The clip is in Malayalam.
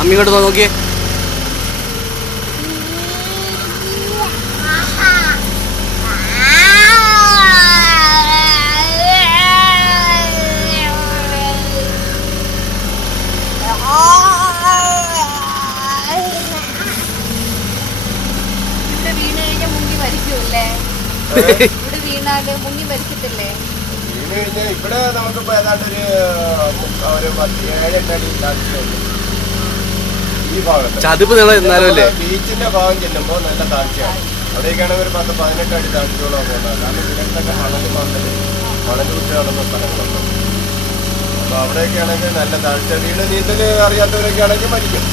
അമ്മ ഇങ്ങോട്ട് നോക്കിയേ. ഇവിടെ വീണ് കഴിഞ്ഞാൽ മുങ്ങി മരിക്കൂല്ലേ? ഇവിടെ വീണാല് മുങ്ങി മരിക്കത്തില്ലേ? ഇവിടെ നമുക്കിപ്പോ ഏതാണ്ടൊരു 7-8 അടി താഴ്ചയുണ്ട് ഈ ഭാഗത്ത്. ചതുപ്പ് നിന്നാലല്ലേ ബീച്ചിന്റെ ഭാഗം ചെല്ലുമ്പോൾ നല്ല താഴ്ചയാണ്. അവിടേക്കാണെങ്കിൽ ഒരു 10-18 അടി താഴ്ചയോളം പോകുന്നത്. കാരണം ഇതിനൊക്കെ മണൽ കുത്തി നടന്ന സ്ഥലങ്ങളുണ്ട്. അപ്പൊ അവിടെയൊക്കെ ആണെങ്കിൽ നല്ല താഴ്ച. വീട് നീന്തൽ അറിയാത്തവരൊക്കെ ആണെങ്കിൽ മരിക്കും.